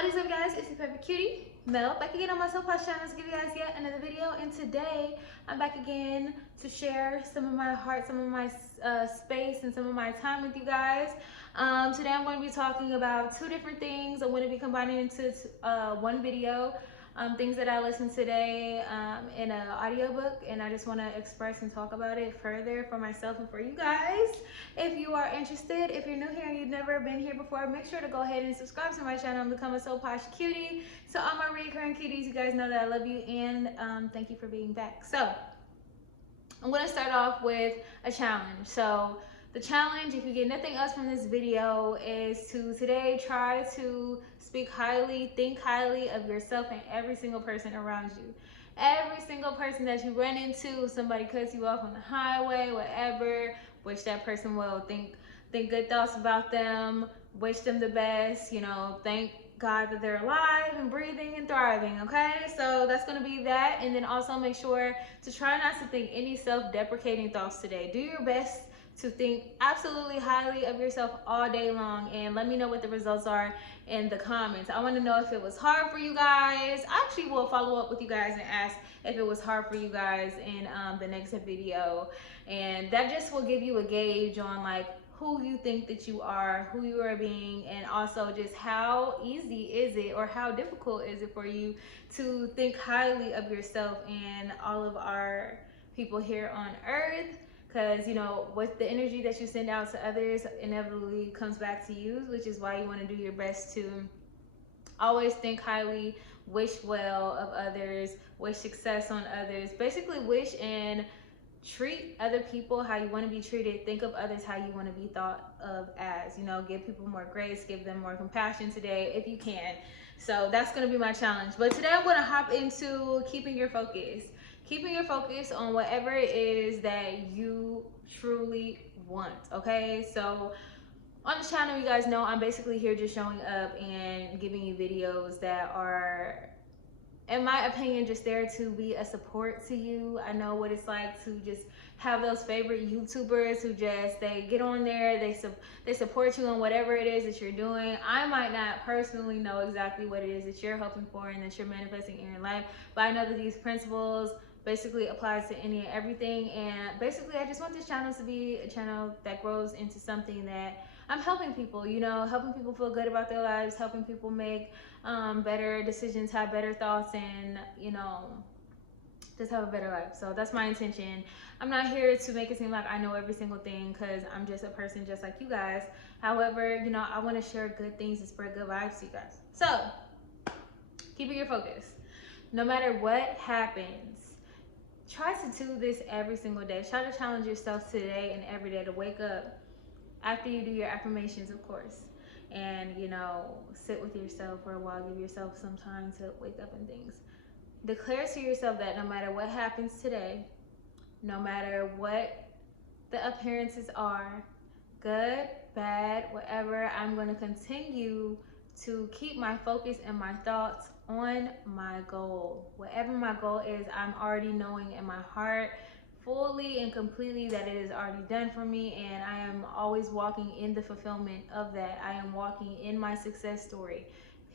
What is up, guys? It's your favorite cutie, Mel, back again on my Soul Posh channel to give you guys yet another video. And today I'm back again to share some of my heart, some of my space, and some of my time with you guys. Today I'm going to be talking about two different things. I'm going to be combining into one video. Things that I listened today in an audiobook, and I just want to express and talk about it further for myself and for you guys. If you are interested, if you're new here and you've never been here before, make sure to go ahead and subscribe to my channel and become a Soul Posh cutie. So all my recurring cuties, you guys know that I love you, and thank you for being back. So I'm going to start off with a challenge. So the challenge, if you get nothing else from this video, is to today try to speak highly, think highly of yourself and every single person around you. Every single person that you run into, somebody cuts you off on the highway, whatever, wish that person will think good thoughts about them, wish them the best, thank God that they're alive and breathing and thriving, okay? So that's gonna be that. And then also make sure to try not to think any self-deprecating thoughts today. Do your best to think absolutely highly of yourself all day long, and let me know what the results are in the comments. I want to know if it was hard for you guys. I actually will follow up with you guys and ask if it was hard for you guys in the next video, and that just will give you a gauge on like who you think that you are, who you are being, and also just how easy is it or how difficult is it for you to think highly of yourself and all of our people here on earth. Because, with the energy that you send out to others inevitably comes back to you, which is why you want to do your best to always think highly, wish well of others, wish success on others. Basically, wish and treat other people how you want to be treated. Think of others how you want to be thought of as. Give people more grace, give them more compassion today if you can. So that's going to be my challenge. But today I'm going to hop into keeping your focus. Keeping your focus on whatever it is that you truly want, okay? So on this channel, you guys know I'm basically here just showing up and giving you videos that are, in my opinion, just there to be a support to you. I know what it's like to just have those favorite YouTubers who they get on there, they support you on whatever it is that you're doing. I might not personally know exactly what it is that you're hoping for and that you're manifesting in your life, but I know that these principles basically applies to any and everything. And basically I just want this channel to be a channel that grows into something that I'm helping people, helping people feel good about their lives, helping people make better decisions, have better thoughts, and just have a better life. So that's my intention. I'm not here to make it seem like I know every single thing, because I'm just a person just like you guys. However, I want to share good things and spread good vibes to you guys. So keeping your focus, no matter what happens, try to do this every single day. Try to challenge yourself today and every day to wake up after you do your affirmations, of course, and sit with yourself for a while. Give yourself some time to wake up and things. Declare to yourself that no matter what happens today, no matter what the appearances are, good, bad, whatever, I'm going to continue to keep my focus and my thoughts on my goal. Whatever my goal is, I'm already knowing in my heart fully and completely that it is already done for me, and I am always walking in the fulfillment of that. I am walking in my success story,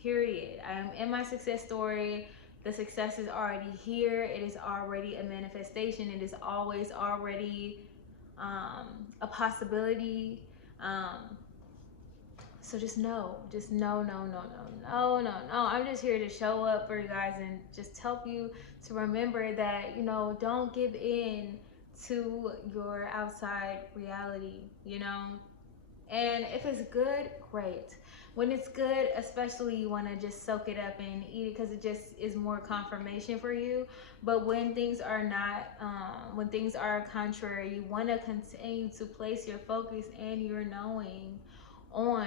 period. I am in my success story. The success is already here. It is already a manifestation. It is always already a possibility. So just know, no. I'm just here to show up for you guys and just help you to remember that, don't give in to your outside reality, And if it's good, great. When it's good, especially, you want to just soak it up and eat it, because it just is more confirmation for you. But when things are not, when things are contrary, you want to continue to place your focus and your knowing on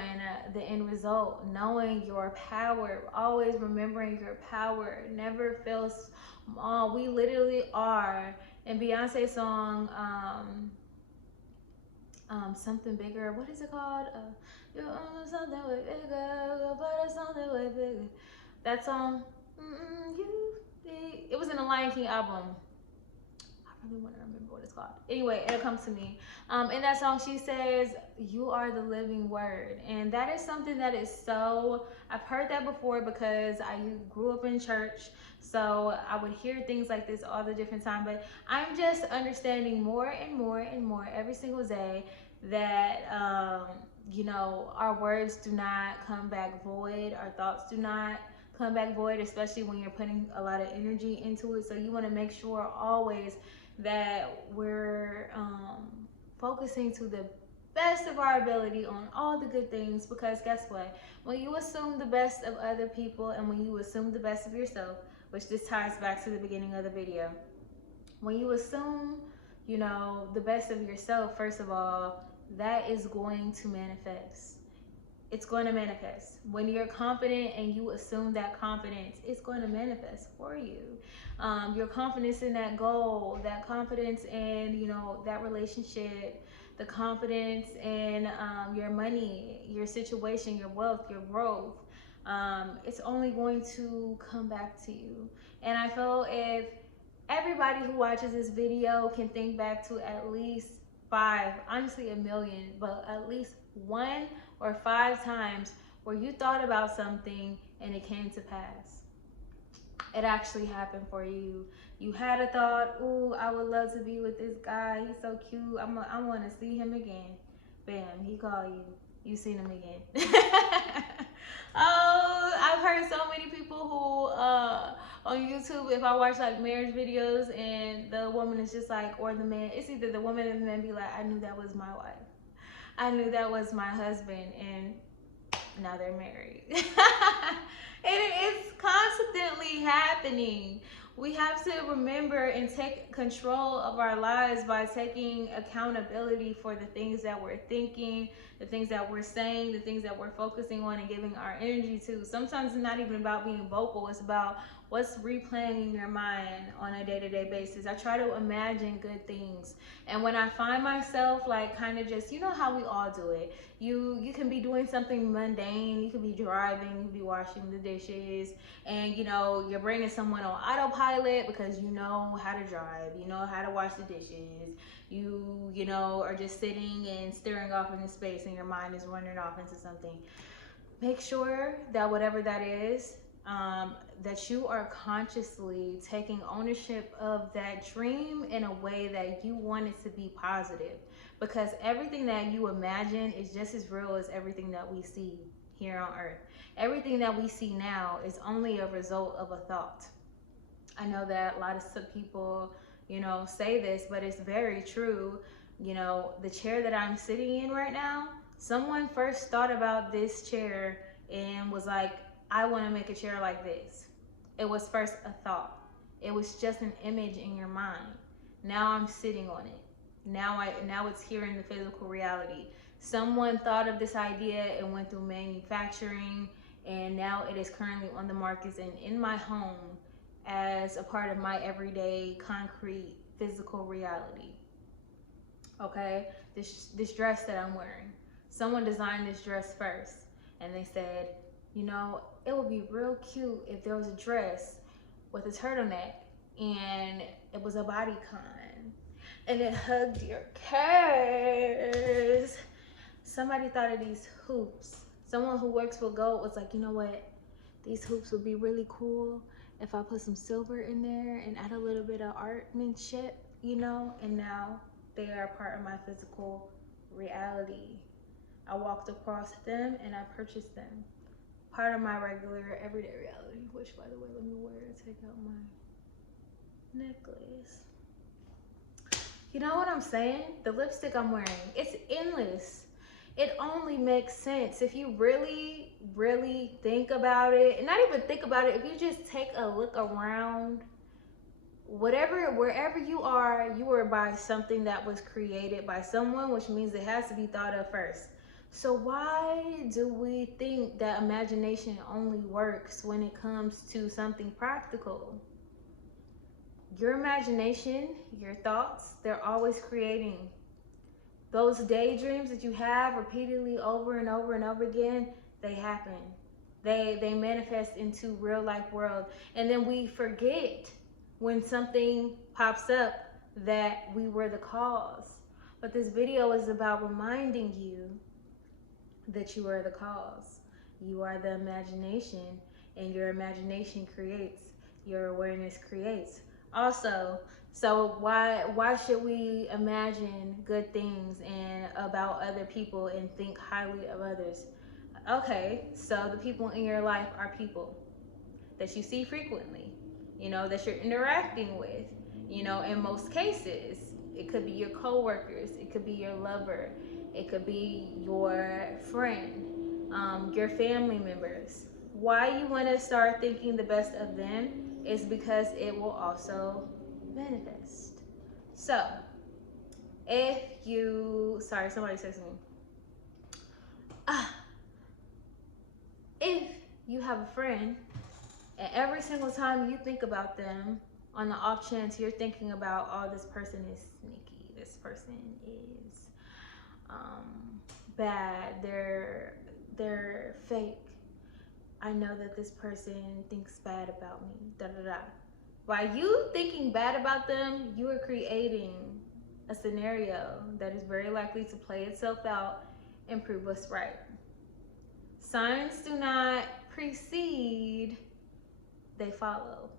the end result, knowing your power, always remembering your power, never feel small. We literally are. In Beyonce's song, something bigger, what is it called? You're on something way bigger, but something way bigger. That song, it was in the Lion King album. I really want to remember what it's called. Anyway, it'll come to me. In that song, she says, "You are the living word," and that is something that is so. I've heard that before because I grew up in church, so I would hear things like this all the different time. But I'm just understanding more and more and more every single day that you know, our words do not come back void. Our thoughts do not come back void, especially when you're putting a lot of energy into it. So you want to make sure always that we're focusing to the best of our ability on all the good things, because guess what? When you assume the best of other people and when you assume the best of yourself, which this ties back to the beginning of the video, when you assume, you know, the best of yourself, first of all, that is going to manifest. It's going to manifest. When you're confident and you assume that confidence, it's going to manifest for you. Your confidence in that goal, that confidence in, you know, that relationship, the confidence in your money, your situation, your wealth, your growth, it's only going to come back to you. And I feel if everybody who watches this video can think back to at least 5, honestly 1,000,000, but at least 1 or 5 times where you thought about something and it came to pass. It actually happened for you. You had a thought, ooh, I would love to be with this guy. He's so cute. I want to see him again. Bam, he called you. You seen him again. Oh, I've heard so many people who on YouTube, if I watch like marriage videos and the woman is just like, or the man, it's either the woman or the man be like, I knew that was my wife. I knew that was my husband, and now they're married. It's constantly happening. We have to remember and take control of our lives by taking accountability for the things that we're thinking, the things that we're saying, the things that we're focusing on and giving our energy to. Sometimes it's not even about being vocal, it's about what's replaying in your mind on a day-to-day basis. I try to imagine good things. And when I find myself like kind of just, you know how we all do it. You can be doing something mundane, you could be driving, you could be washing the dishes, and you know, you're bringing someone on autopilot because you know how to drive, you know how to wash the dishes. You know, are just sitting and staring off into space and your mind is wandering off into something. Make sure that whatever that is, that you are consciously taking ownership of that dream in a way that you want it to be positive, because everything that you imagine is just as real as everything that we see here on earth. Everything that we see now is only a result of a thought. I know that a lot of people, you know, say this, but it's very true. You know, the chair that I'm sitting in right now, someone first thought about this chair and was like, I want to make a chair like this. It was first a thought. It was just an image in your mind. Now I'm sitting on it. Now it's here in the physical reality. Someone thought of this idea and went through manufacturing, and now it is currently on the markets and in my home as a part of my everyday concrete physical reality. Okay, this dress that I'm wearing, someone designed this dress first, and they said, you know, it would be real cute if there was a dress with a turtleneck and it was a bodycon and it hugged your curves. Somebody thought of these hoops. Someone who works with gold was like, you know what? These hoops would be really cool if I put some silver in there and add a little bit of artmanship, you know? And now they are part of my physical reality. I walked across them and I purchased them. Part of my regular everyday reality, which by the way, let me take out my necklace. You know what I'm saying? The lipstick I'm wearing, it's endless. It only makes sense if you really, really think about it. And not even think about it, if you just take a look around, wherever you are by something that was created by someone, which means it has to be thought of first. So why do we think that imagination only works when it comes to something practical? Your imagination, your thoughts, they're always creating. Those daydreams that you have repeatedly over and over and over again, they happen. They manifest into real life world. And then we forget when something pops up that we were the cause. But this video is about reminding you that you are the cause. You are the imagination, and your imagination creates, your awareness creates. Also, so why should we imagine good things and about other people and think highly of others? Okay, so the people in your life are people that you see frequently, that you're interacting with. In most cases, it could be your coworkers, it could be your lover, it could be your friend, your family members. Why you want to start thinking the best of them is because it will also manifest. So, if you, sorry, somebody texted me. If you have a friend and every single time you think about them, on the off chance you're thinking about, oh, this person is sneaky, this person is bad, they're fake, I know that this person thinks bad about me, da da da. By you thinking bad about them, you are creating a scenario that is very likely to play itself out and prove us right. Signs do not precede, they follow.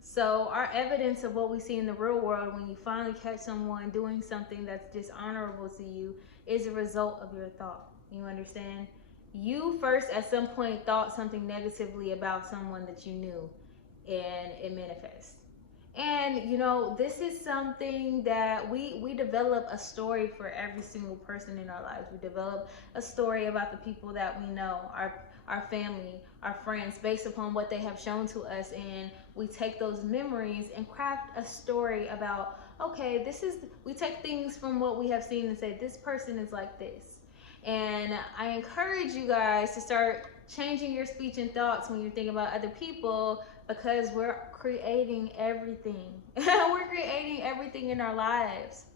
So our evidence of what we see in the real world, when you finally catch someone doing something that's dishonorable to you, is a result of your thought. You understand? You first at some point thought something negatively about someone that you knew, and it manifests. And this is something that we develop a story for every single person in our lives. We develop a story about the people that we know, our family, our friends, based upon what they have shown to us, and we take those memories and craft a story about, okay, we take things from what we have seen and say, this person is like this. And I encourage you guys to start changing your speech and thoughts when you're thinking about other people, because we're creating everything. We're creating everything in our lives.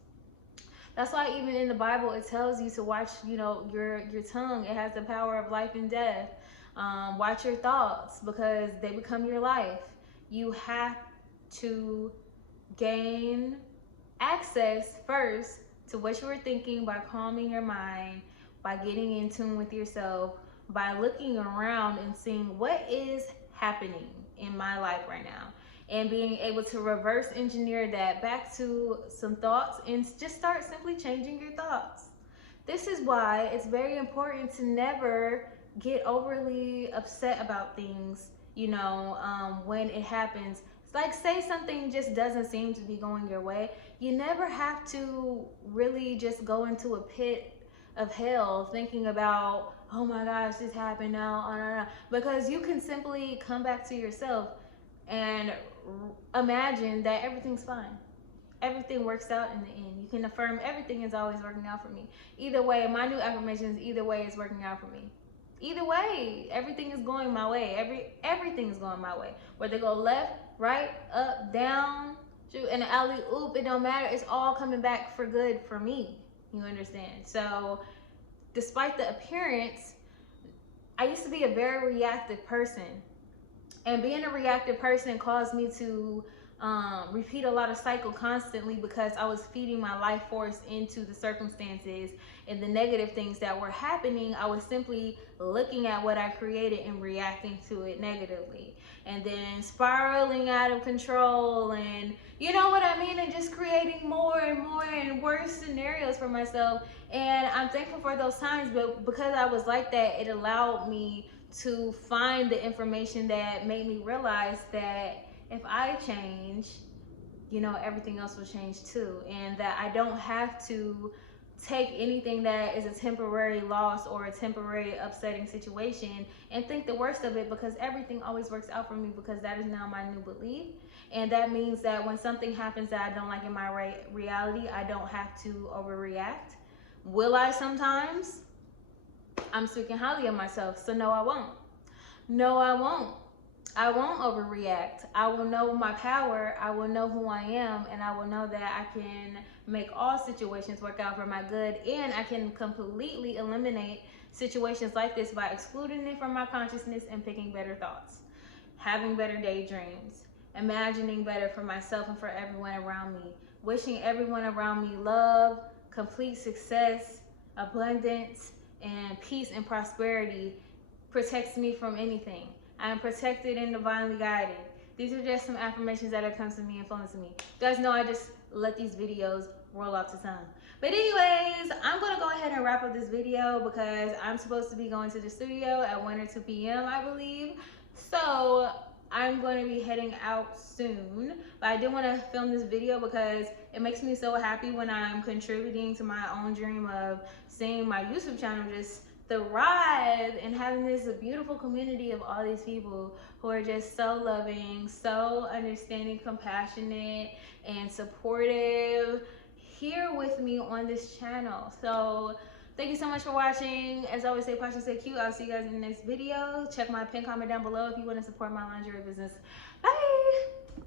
That's why even in the Bible it tells you to watch, your tongue. It has the power of life and death. Watch your thoughts, because they become your life. You have to gain access first to what you were thinking by calming your mind, by getting in tune with yourself, by looking around and seeing what is happening in my life right now, and being able to reverse engineer that back to some thoughts and just start simply changing your thoughts. This is why it's very important to never get overly upset about things, when it happens. It's like, say something just doesn't seem to be going your way. You never have to really just go into a pit of hell thinking about, oh my gosh, this happened now, because you can simply come back to yourself and imagine that everything's fine. Everything works out in the end. You can affirm everything is always working out for me. Either way, my new affirmations, either way is working out for me. Either way, everything is going my way. Everything is going my way. Whether they go left, right, up, down, shoot, in the alley oop, it don't matter. It's all coming back for good for me. You understand? So, despite the appearance, I used to be a very reactive person. And being a reactive person caused me to repeat a lot of cycle constantly, because I was feeding my life force into the circumstances and the negative things that were happening. I was simply looking at what I created and reacting to it negatively, and then spiraling out of control, and you know what I mean, and just creating more and more and worse scenarios for myself. And I'm thankful for those times, but because I was like that, it allowed me to find the information that made me realize that if I change, everything else will change too. And that I don't have to take anything that is a temporary loss or a temporary upsetting situation and think the worst of it, because everything always works out for me, because that is now my new belief. And that means that when something happens that I don't like in my reality, I don't have to overreact. Will I sometimes? I'm speaking highly of myself, so no, I won't. No, I won't. I won't overreact. I will know my power. I will know who I am, and I will know that I can make all situations work out for my good, and I can completely eliminate situations like this by excluding it from my consciousness and picking better thoughts, having better daydreams, imagining better for myself and for everyone around me, wishing everyone around me love, complete success, abundance, and peace and prosperity protects me from anything. I am protected and divinely guided. These are just some affirmations that have come to me and flown to me. You guys know I just let these videos roll off the tongue. But anyways, I'm gonna go ahead and wrap up this video because I'm supposed to be going to the studio at 1 or 2 p.m. I believe. So I'm going to be heading out soon, but I do want to film this video because it makes me so happy when I'm contributing to my own dream of seeing my YouTube channel just thrive and having this beautiful community of all these people who are just so loving, so understanding, compassionate, and supportive here with me on this channel. So thank you so much for watching. As always, stay passionate, stay cute. I'll see you guys in the next video. Check my pin comment down below if you want to support my lingerie business